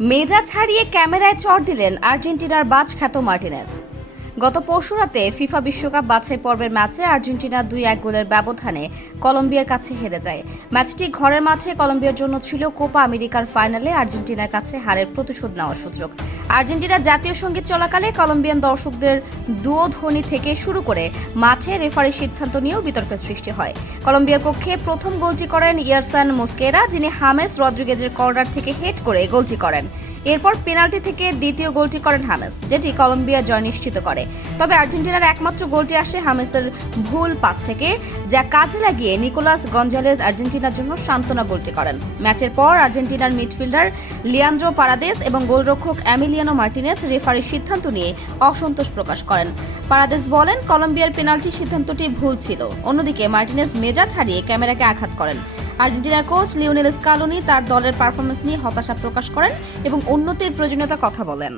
মেজা ছাড়িয়ে ক্যামেরায় চড় দিলেন আর্জেন্টিনার বাজ খ্যাত মার্টিনেজ। গত পরশুরাতে ফিফা বিশ্বকাপ বাছাই পর্বের ম্যাচে আর্জেন্টিনা দুই এক গোলের ব্যবধানে কলম্বিয়ার কাছে হেরে যায়। ম্যাচটি ঘরের মাঠে কলম্বিয়ার জন্য ছিল কোপা আমেরিকার ফাইনালে আর্জেন্টিনার কাছে হারের প্রতিশোধ নেওয়ার সুযোগ। আর্জেন্টিনার জাতীয় সংগীত চলাকালে কলম্বিয়ান দর্শকদের দুয়োধ্বনি থেকে শুরু করে মাঠে রেফারির সিদ্ধান্ত নিয়েও বিতর্কের সৃষ্টি হয়। কলম্বিয়ার পক্ষে প্রথম গোলটি করেন ইয়ারসান মোস্কেরা, যিনি হামেস রদ্রিগেজের কর্নার থেকে হেড করে গোলটি করেন। এরপর পেনাল্টি থেকে দ্বিতীয় গোলটি করেন হামেস, যেটি কলম্বিয়া জয় নিশ্চিত করে। তবে আর্জেন্টিনার একমাত্র গোলটি আসে হামেসের ভুল পাস থেকে, যা কাজে লাগিয়ে নিকোলাস গঞ্জালেজ আর্জেন্টিনার জন্য সান্ত্বনা গোলটি করেন। ম্যাচের পর আর্জেন্টিনার মিডফিল্ডার লিয়ান্ড্রো পারাদেস এবং গোলরক্ষক অ্যামিলিয়ানো মার্টিনেজ রেফারির সিদ্ধান্ত নিয়ে অসন্তোষ প্রকাশ করেন। পারাদেস বলেন, কলম্বিয়ার পেনাল্টি সিদ্ধান্তটি ভুল ছিল। অন্যদিকে মার্টিনেজ মেজা ছাড়িয়ে ক্যামেরাকে আঘাত করেন। আর্জেন্টিনার কোচ লিওনেল স্কালোনি তার দলের পারফরমেন্স নিয়ে হতাশা প্রকাশ করেন এবং উন্নতির প্রয়োজনীয়তা কথা বলেন।